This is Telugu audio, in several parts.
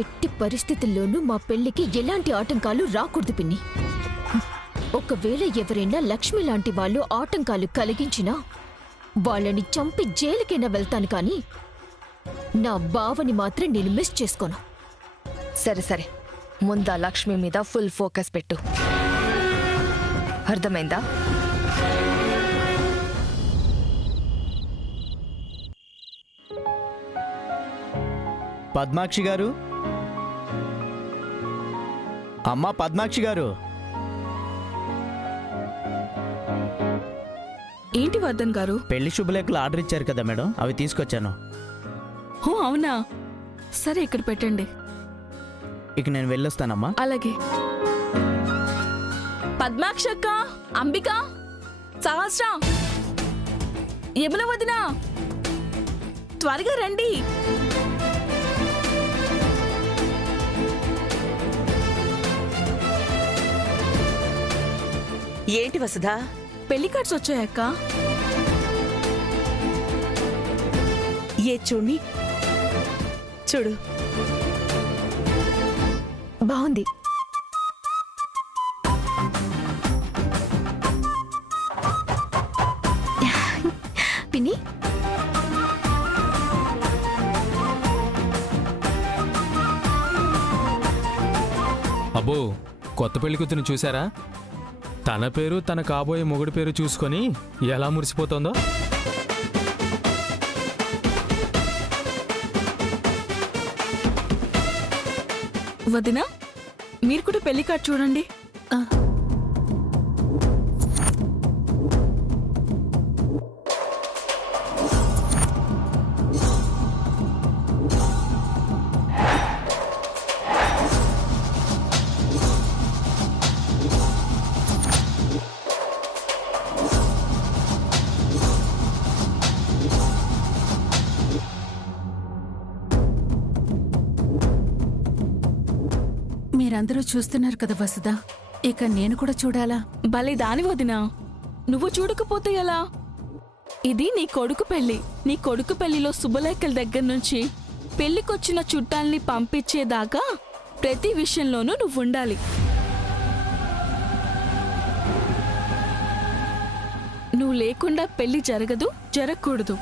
ఎట్టి పరిస్థితుల్లోనూ మా పెళ్లికి ఎలాంటి ఆటంకాలు రాకూడదు పిన్ని. ఒకవేళ ఎవరైనా లక్ష్మి లాంటి వాళ్ళు ఆటంకాలు కలిగించినా వాళ్ళని చంపి జైలుకైనా వెళ్తాను కానీ నా బావని మాత్రం నేను మిస్ చేసుకోను. సరే సరే, ముందా లక్ష్మి మీద ఫుల్ ఫోకస్ పెట్టు, అర్థమైందా? పద్మాక్షి గారు, అమ్మా పద్మాక్షి గారు. ఏంటి వర్ధన్ గారు? పెళ్లి శుభలేఖలు ఆర్డర్ ఇచ్చారు కదా మేడం, అవి తీసుకొచ్చాను. ఓ అవునా, సరే ఇక్కడ పెట్టండి. ఇక నేను వెళ్ళొస్తానమ్మా. అలాగే. పద్మాక్షక్క, అంబిక, సహస్ర, యమున వదిన, త్వరగా రండి. ఏంటి వసుధా? పెళ్లి కార్డ్స్ వచ్చాయక్క. ఏ చూడ్ని చూడు. బాగుంది. పిన్ని, అబ్బో, కొత్త పెళ్లి కూతురు చూసారా? తన పేరు తన కాబోయే మొగుడి పేరు చూసుకొని ఎలా మురిసిపోతుందో. వదిన, మీరు కూడా పెళ్లి కార్డ్ చూడండి. మీరందరూ చూస్తున్నారు కదా వసుదా, ఇక నేను కూడా చూడాలా? భలే దాని వదినా, నువ్వు చూడకపోతే ఎలా? ఇది నీ కొడుకు పెళ్లి. నీ కొడుకు పెళ్లిలో శుభలేఖల దగ్గర నుంచి పెళ్లికొచ్చిన చుట్టాల్ని పంపించేదాకా ప్రతి విషయంలోనూ నువ్వుండాలి. నువ్వు లేకుండా పెళ్లి జరగదు, జరగకూడదు.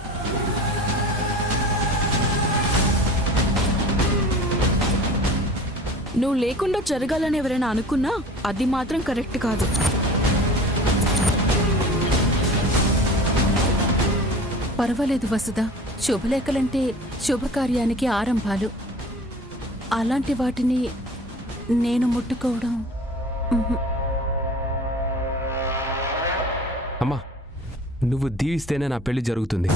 నువ్వు లేకుండా జరగాలని ఎవరైనా అనుకున్నా అది మాత్రం కరెక్ట్ కాదు. పర్వాలేదు వసుదా, శుభలేఖలంటే శుభకార్యానికి ఆరంభాలు. అలాంటి వాటిని నేను ముట్టుకోవడం అమ్మా, నువ్వు దీవిస్తేనే నా పెళ్లి జరుగుతుంది.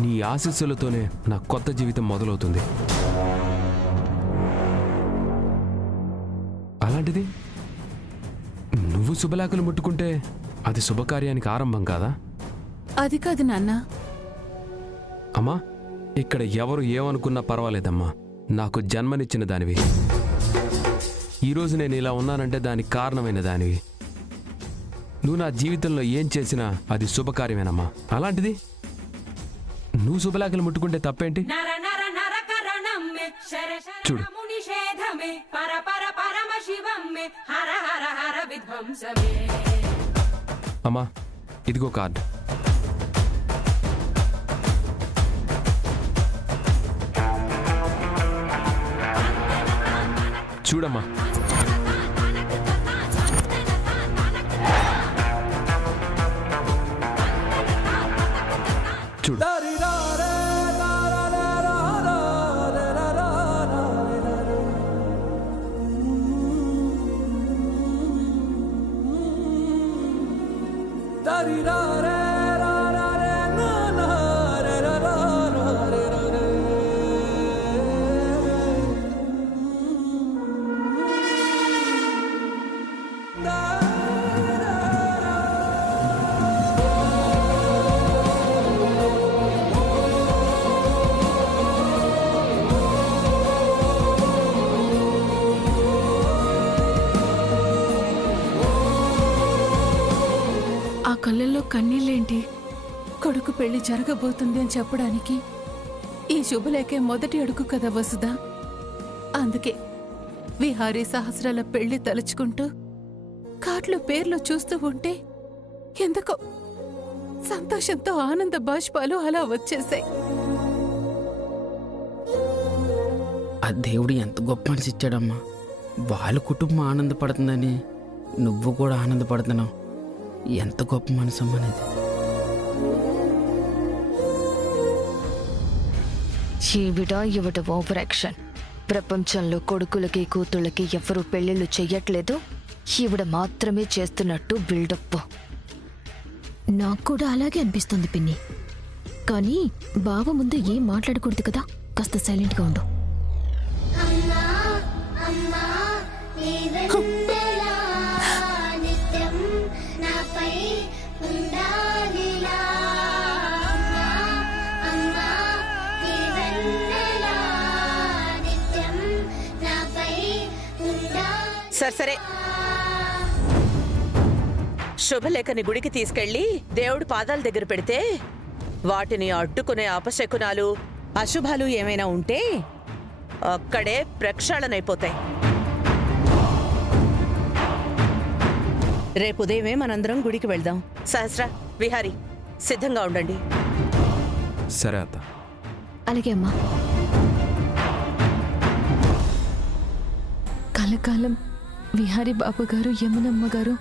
నీ ఆశీస్సులతోనే నా కొత్త జీవితం మొదలవుతుంది. అలాంటిది నువ్వు శుభలేఖలు ముట్టుకుంటే అది శుభకార్యానికి ఆరంభం కాదా? అది కాదు నాన్న. అమ్మా, ఇక్కడ ఎవరు ఏమనుకున్నా పర్వాలేదమ్మా, నాకు జన్మనిచ్చిన దానివి. ఈరోజు నేను ఇలా ఉన్నానంటే దానికి కారణమైన దానివి. నువ్వు నా జీవితంలో ఏం చేసినా అది శుభకార్యమేనమ్మా. అలాంటిది నువ్వు శుభలేఖలు ముట్టుకుంటే తప్పేంటి? చూడు, అమ్మా, ఇదిగో కార్డు. చూడమ్మా, చూడు. కళ్ళల్లో కన్నీళ్ళేంటి? కొడుకు పెళ్లి జరగబోతుంది అని చెప్పడానికి ఈ శుభలేఖే మొదటి అడుగు కదా వసుదా. అందుకే విహారీ సహస్రాల పెళ్లి తలుచుకుంటూ కార్డులో పేర్లు చూస్తూ ఉంటే ఎందుకో సంతోషంతో ఆనంద బాష్పాలు అలా వచ్చేసాయి. ఆ దేవుడు ఎంత గొప్ప మనసు ఇచ్చాడమ్మా. వాళ్ళ కుటుంబం ఆనందపడుతుందని నువ్వు కూడా ఆనందపడుతున్నావు. ఎంత గొప్ప మనసు అమ్మా నీది. ఈవిడ ఓవర్ యాక్షన్. ప్రపంచంలో కొడుకులకి కూతుళ్ళకి ఎవరూ పెళ్లిళ్ళు చెయ్యట్లేదు, ఈవిడ మాత్రమే చేస్తున్నట్టు బిల్డప్. నాకు కూడా అలాగే అనిపిస్తుంది పిన్ని. కానీ బావ ముందు ఏం మాట్లాడకూడదు కదా, కాస్త సైలెంట్గా ఉండు. సరే శుభలేఖని గుడికి తీసుకెళ్లి దేవుడి పాదాల దగ్గర పెడితే వాటిని అడ్డుకునే అపశకునాలు అశుభాలు ఏమైనా ఉంటే అక్కడే ప్రక్షాళనైపోతాయి. రేపు ఉదయమే మనందరం గుడికి వెళ్దాం. సహస్ర, విహారీ సిద్ధంగా ఉండండి. సరే అత్త. అలాగే అమ్మా. కలకాలం విహారీ బాబు గారు యమునమ్మ గారు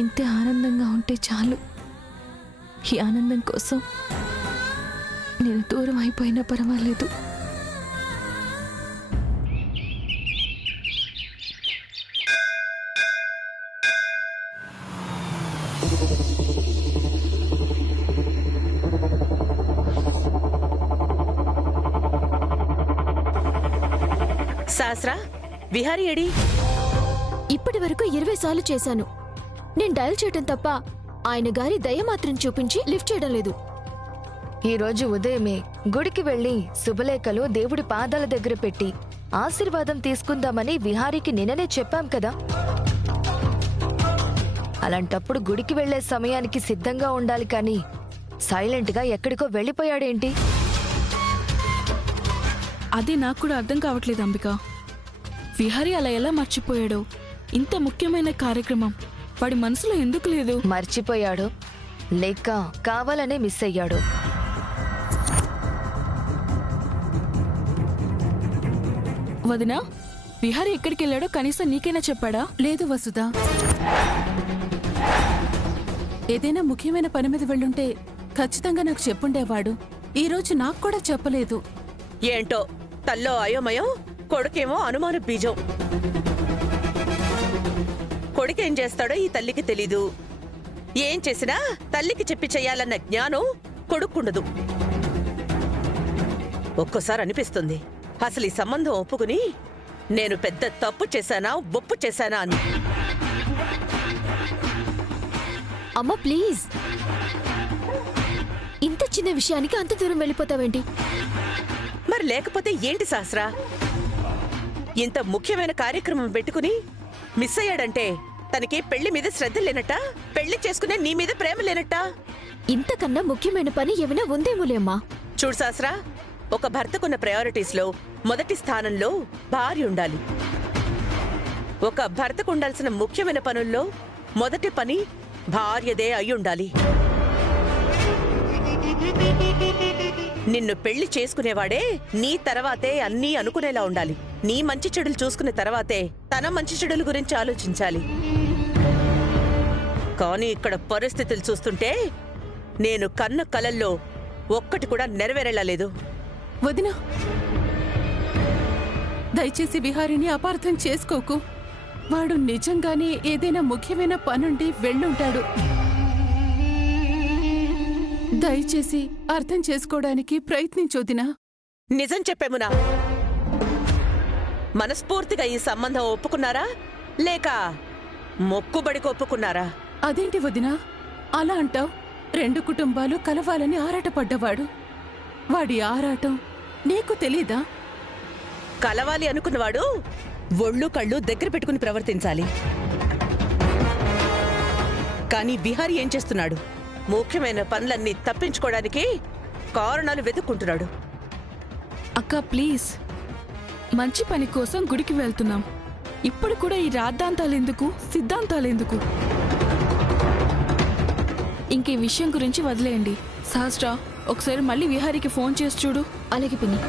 ఇంతే ఆనందంగా ఉంటే చాలు. ఈ ఆనందం కోసం నేను దూరం అయిపోయినా పర్వాలేదు. సహస్ర, విహారీ ఏడి? ఇప్పటి వరకు 20 సార్లు చేశాను. నేను డయల్ చేయడం తప్ప ఆయన గారి దయ మాత్రం చూపించి లిఫ్ట్ చేయడం లేదు. ఈరోజు ఉదయమే గుడికి వెళ్లి శుభలేఖలు దేవుడి పాదాల దగ్గర పెట్టి ఆశీర్వాదం తీసుకుందామని విహారీకి నిన్ననే చెప్పాం కదా. అలాంటప్పుడు గుడికి వెళ్లే సమయానికి సిద్ధంగా ఉండాలి కానీ సైలెంట్గా ఎక్కడికో వెళ్ళిపోయాడేంటి? అది నాకు కూడా అర్థం కావట్లేదు అంబిక. విహారీ అలా ఎలా మర్చిపోయాడో? ఇంత ముఖ్యమైన కార్యక్రమం వాడి మనసులో ఎందుకు లేదు? మర్చిపోయాడు లేక కావాలనే మిస్ అయ్యాడు. వదినా, విహారీ ఎక్కడికి వెళ్ళాడో కనీసం నీకైనా చెప్పాడా? లేదు వసుదా. ఏదైనా ముఖ్యమైన పని మీద వెళ్ళుంటే ఖచ్చితంగా నాకు చెప్పుండేవాడు. ఈరోజు నాకు కూడా చెప్పలేదు. ఏంటో తల్లో అయోమయం, కొడుకేమో అనుమాన బీజం. కొడుకేం చేస్తాడో ఈ తల్లికి తెలీదు. ఏం చేసినా తల్లికి చెప్పి చెయ్యాలన్న జ్ఞానం కొడుకుండదు. ఒక్కోసారి అనిపిస్తుంది అసలు ఈ సంబంధం ఒప్పుకుని నేను పెద్ద తప్పు చేశానా ఒప్పు చేశానా అని. అమ్మ ప్లీజ్, ఇంత చిన్న విషయానికి అంత దూరం వెళ్ళిపోతావేంటి? మరి లేకపోతే ఏంటి సహస్రా? ఇంత ముఖ్యమైన కార్యక్రమం పెట్టుకుని మిస్ అయ్యాడంటే తనకి పెళ్లి మీద శ్రద్ధ లేనట్ట, పెళ్లి చేసుకునే నీ మీద ప్రేమ లేనట్ట. ఇంతకన్నా ముఖ్యమైన పని ఏమైనా ఉందేమోలే అమ్మా. చూడు సహస్రా, ఒక భర్తకున్న ప్రయారిటీస్ లో మొదటి స్థానంలో భార్య ఉండాలి. ఒక భర్తకు ఉండాల్సిన ముఖ్యమైన పనుల్లో మొదటి పని భార్యదే అయి ఉండాలి. నిన్ను పెళ్లి చేసుకునేవాడే నీ తర్వాతే అన్నీ అనుకునేలా ఉండాలి. నీ మంచి చెడులు చూసుకునే తర్వాతే తన మంచి చెడుల గురించి ఆలోచించాలి. కానీ ఇక్కడ పరిస్థితులు చూస్తుంటే నేను కన్న కలల్లో ఒక్కటి కూడా నెరవేరేలా లేదు. వదినా, దయచేసి విహారీని అపార్థం చేసుకోకు. వాడు నిజంగానే ఏదైనా ముఖ్యమైన పనుండి వెళ్ళుంటాడు. దయచేసి అర్థం చేసుకోవడానికి ప్రయత్నించొదినా. నిజం చెప్పేమునా? మనస్ఫూర్తిగా ఈ సంబంధం ఒప్పుకున్నారా లేక మొక్కుబడికి ఒప్పుకున్నారా? అదేంటి వదినా అలా అంటావ్? 2 కుటుంబాలు కలవాలని ఆరాటపడ్డవాడు. వాడి ఆరాటం నీకు తెలీదా? కలవాలి అనుకున్నవాడు ఒళ్ళు కళ్ళు దగ్గర పెట్టుకుని ప్రవర్తించాలి. కానీ విహారీ ఏం చేస్తున్నాడు? ముఖ్యమైన పనులన్నీ తప్పించుకోవడానికి కారణాలు వెతుక్కుంటున్నాడు. అక్క ప్లీజ్, మంచి పని కోసం గుడికి వెళ్తున్నాం. ఇప్పుడు కూడా ఈ రాద్ధాంతాలెందుకు, సిద్ధాంతాలెందుకు? ఇంక ఈ విషయం గురించి వదిలేయండి. సహస్ర, ఒకసారి మళ్ళీ విహారికి ఫోన్ చేసి చూడు. అలాగే పిన్ని.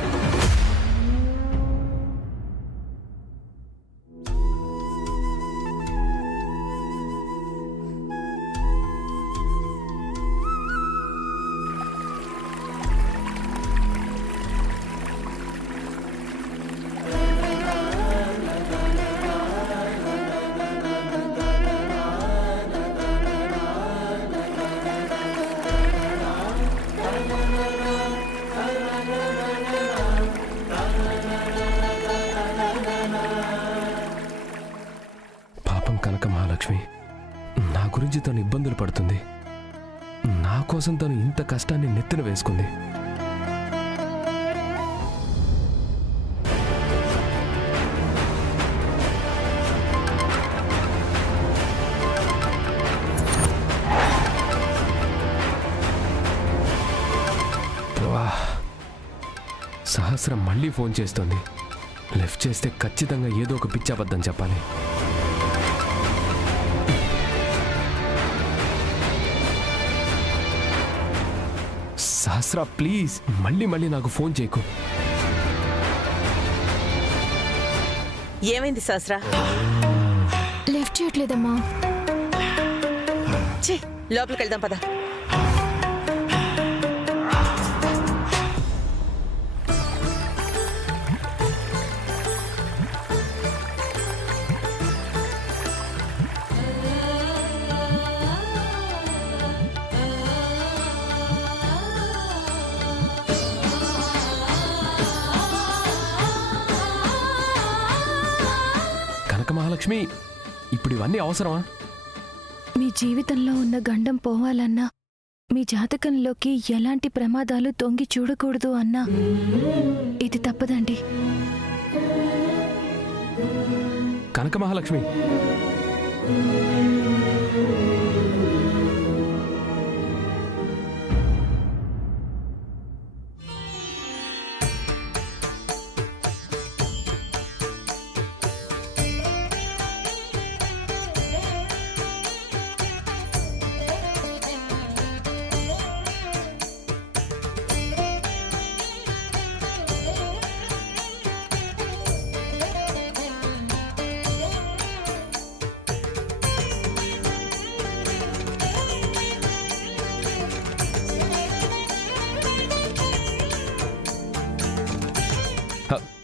పాపం కనక మహాలక్ష్మి, నా గురించి తను ఇబ్బందులు పడుతుంది. నా కోసం తను ఇంత కష్టాన్ని నెత్తిన వేసుకుంది. సహస్రం మళ్ళీ ఫోన్ చేస్తోంది. లిఫ్ట్ చేస్తే ఖచ్చితంగా ఏదో ఒక పిచ్చాబద్ధం చెప్పాలి. సహస్ర ప్లీజ్, మళ్ళీ నాకు ఫోన్ చేయకు. ఏమైంది సహస్ర? లిఫ్ట్ చేయట్లేదమ్మా. ఛీ, లోపలికి వెళ్దాం పద. మహాలక్ష్మి, ఇప్పుడు ఇవన్నీ అవసరమా? మీ జీవితంలో ఉన్న గండం పోవాలన్నా, మీ జాతకంలోకి ఎలాంటి ప్రమాదాలు తొంగి చూడకూడదు అన్నా ఇది తప్పదండి. కనక మహాలక్ష్మి,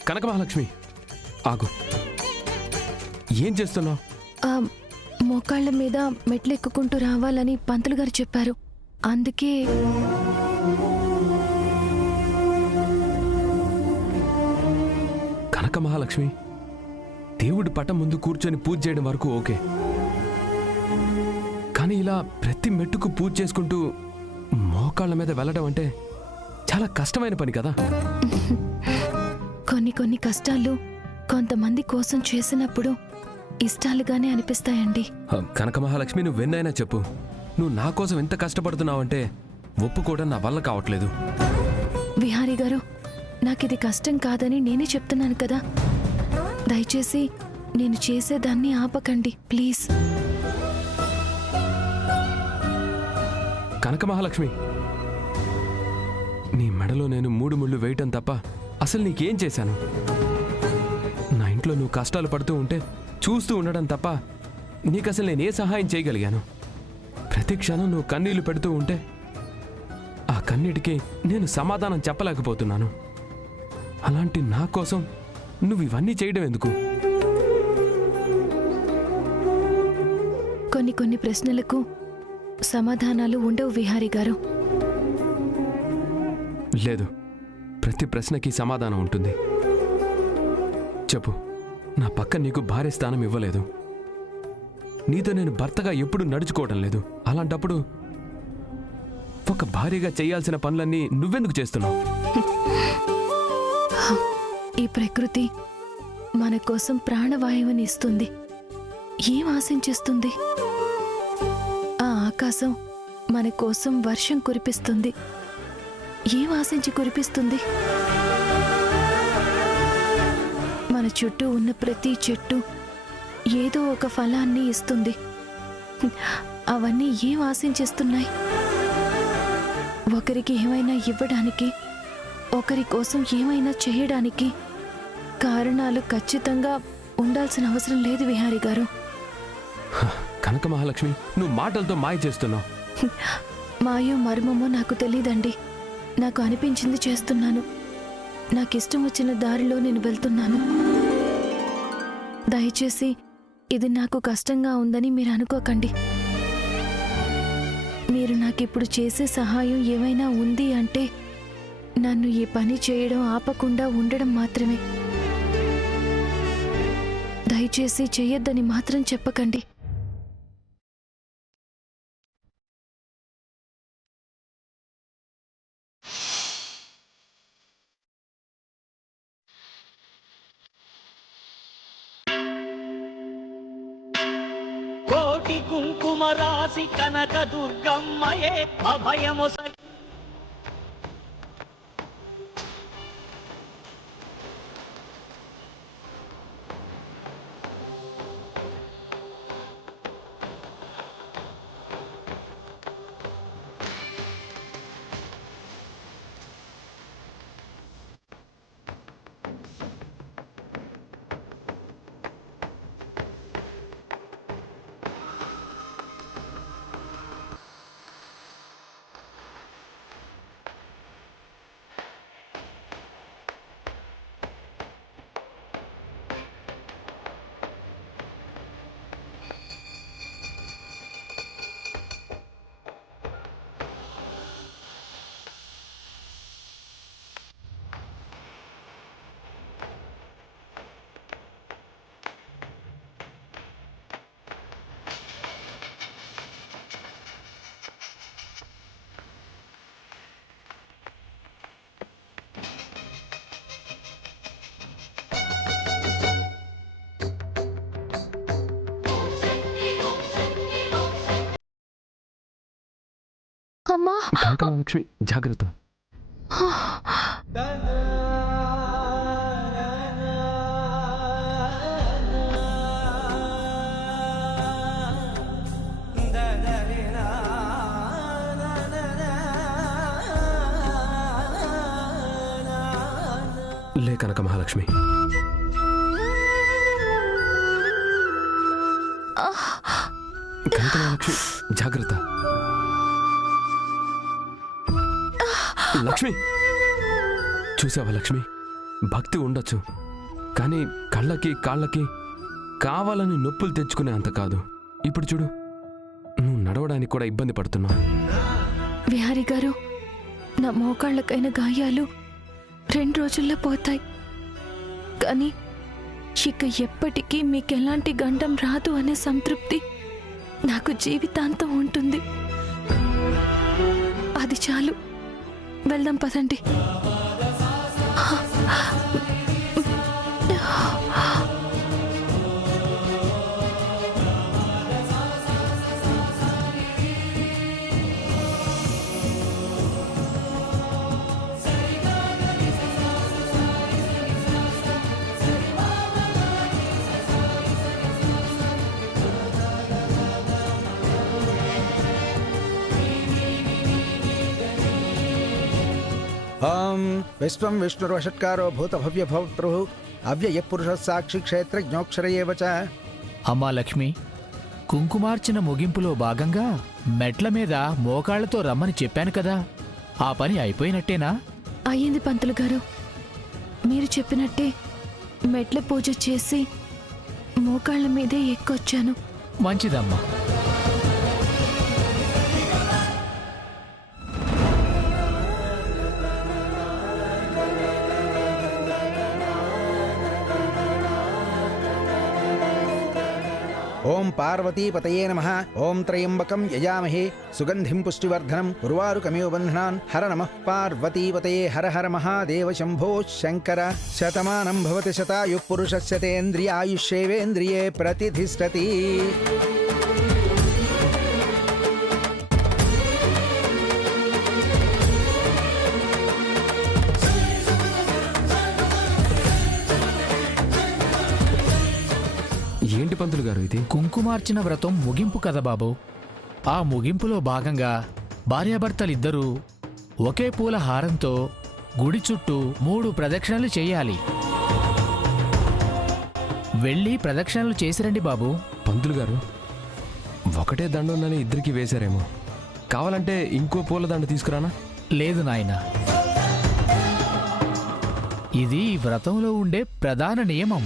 కనక మహాలక్ష్మి ఆగు. ఏం చేస్తున్నావు? మోకాళ్ళ మీద మెట్లెక్కుకుంటూ రావాలని పంతులు గారు చెప్పారు, అందుకే. కనక మహాలక్ష్మి, దేవుడి పటం ముందు కూర్చొని పూజ చేయడం వరకు ఓకే, కానీ ఇలా ప్రతి మెట్టుకు పూజ చేసుకుంటూ మోకాళ్ళ మీద వెళ్ళడం అంటే చాలా కష్టమైన పని కదా. కొన్ని కష్టాలు కొంతమంది కోసం చేసినప్పుడు ఇష్టాలుగానే అనిపిస్తాయండి. కనక మహాలక్ష్మి, నువ్వు వెన్నైనా చెప్పు, నువ్వు నా కోసం ఎంత కష్టపడుతున్నావంటే ఒప్పుకోవడం నా వల్ల కావట్లేదు. విహారీ గారు, నాకిది కష్టం కాదని నేనే చెప్తున్నాను కదా, దయచేసి నేను చేసేదాన్ని ఆపకండి ప్లీజ్. కనక మహాలక్ష్మి, నీ మెడలో నేను 3 ముళ్ళు వేయటం తప్ప అసలు నీకేం చేశాను? నా ఇంట్లో నువ్వు కష్టాలు పడుతూ ఉంటే చూస్తూ ఉండడం తప్ప నీకు అసలు నేనే సహాయం చేయగలిగాను? ప్రతి క్షణం నువ్వు కన్నీళ్లు పెడుతూ ఉంటే ఆ కన్నీటికి నేను సమాధానం చెప్పలేకపోతున్నాను. అలాంటి నా కోసం నువ్వు ఇవన్నీ చేయడం ఎందుకు? కొన్ని ప్రశ్నలకు సమాధానాలు ఉండవు విహారీ గారు. లేదు, ప్రతి ప్రశ్నకి సమాధానం ఉంటుంది. చెప్పు, నా పక్క నీకు భార్య స్థానం ఇవ్వలేదు, నీతో నేను భర్తగా ఎప్పుడు నడుచుకోవడం లేదు. అలాంటప్పుడు ఒక భార్యగా చేయాల్సిన పనులన్నీ నువ్వెందుకు చేస్తున్నావు? ఈ ప్రకృతి మన కోసం ప్రాణవాయువుని ఇస్తుంది, ఏం ఆశించేస్తుంది? ఆ ఆకాశం మన కోసం వర్షం కురిపిస్తుంది. ఏం ఆశించి కురిపిస్తుంది? మన చుట్టూ ఉన్న ప్రతి చెట్టు ఏదో ఒక ఫలాన్ని ఇస్తుంది. అవన్నీ ఏం ఆశించిస్తున్నాయి? ఒకరికి ఏమైనా ఇవ్వడానికి, ఒకరి కోసం ఏమైనా చేయడానికి కారణాలు ఖచ్చితంగా ఉండాల్సిన అవసరం లేదు విహారీ గారు. కనక మహాలక్ష్మి, నువ్వు మాటలతో మాయ చేస్తున్నావు. మాయో మర్మమో నాకు తెలీదండి. నాకు అనిపించింది చేస్తున్నాను. నాకిష్టం వచ్చిన దారిలో నేను వెళ్తున్నాను. దయచేసి ఇది నాకు కష్టంగా ఉందని మీరు అనుకోకండి. మీరు నాకిప్పుడు చేసే సహాయం ఏమైనా ఉంది అంటే నన్ను ఈ పని చేయడం ఆపకుండా ఉండడం మాత్రమే. దయచేసి చెయ్యొద్దని మాత్రం చెప్పకండి. కోటి కుంకుమ రాశి కనక దుర్గమ్మయే అభయము అమ్మా, కనక మహాలక్ష్మి జాగ్రత్త. లే కనక మహాలక్ష్మి. కనక మహాలక్ష్మి జాగ్రత్త. లక్ష్మి, చూసావా లక్ష్మి, భక్తి ఉండొచ్చు కానీ కళ్ళకి కాళ్ళకి కావాలని నొప్పులు తెచ్చుకునే అంత కాదు. ఇప్పుడు చూడు, నువ్వు నడవడానికి కూడా ఇబ్బంది పడుతున్నావు. విహారీ గారు, నా మోకాళ్ళకైన గాయాలు 2 రోజుల్లో పోతాయి. కానీ ఇక ఎప్పటికీ మీకెలాంటి గండం రాదు అనే సంతృప్తి నాకు జీవితాంతం ఉంటుంది. అది చాలు. వెళ్దాం పదండి. ఓం విశ్వం విష్ణుర్వషట్కారో భూతభవ్య భవతృ అవ్యయ పురుష సాక్షి క్షేత్రజ్ఞోక్షర ఏవ చ. అమ్మా లక్ష్మి, కుంకుమార్చన ముగింపులో భాగంగా మెట్ల మీద మోకాళ్లతో రమ్మని చెప్పాను కదా, ఆ పని అయిపోయినట్టేనా? అయ్యింది పంతులు గారు. మీరు చెప్పినట్టే మెట్ల పూజ చేసి మోకాళ్ళ మీదే ఎక్కొచ్చాను. మంచిదమ్మా. ఓం పార్వతీపతయే నమః. ఓం త్రయంబకం యజామహే సుగంధిం పుష్టివర్ధనం ఉర్వారుకమివ బంధనాన్. హర నమః పార్వతీపతయే. హర హర మహాదేవ శంభో శంకర. శతమానం భవతి శతాయుః పురుషస్య తేంద్రియాయుష్యేవేంద్రియే ప్రతిధిష్టతి. పంతులు గారు ఇది? కుంకుమార్చన వ్రతం ముగింపు కదా బాబు. ఆ ముగింపులో భాగంగా భార్యాభర్తలిద్దరూ ఒకే పూల హారంతో గుడి చుట్టూ 3 ప్రదక్షిణలు చేయాలి. వెళ్ళి ప్రదక్షిణలు చేసిరండి బాబు. పంతులు గారు, ఒకటే దండుందని ఇద్దరికి వేశారేమో. కావాలంటే ఇంకో పూల దండ తీసుకురానా? లేదు నాయనా, ఇది ఈ వ్రతంలో ఉండే ప్రధాన నియమం.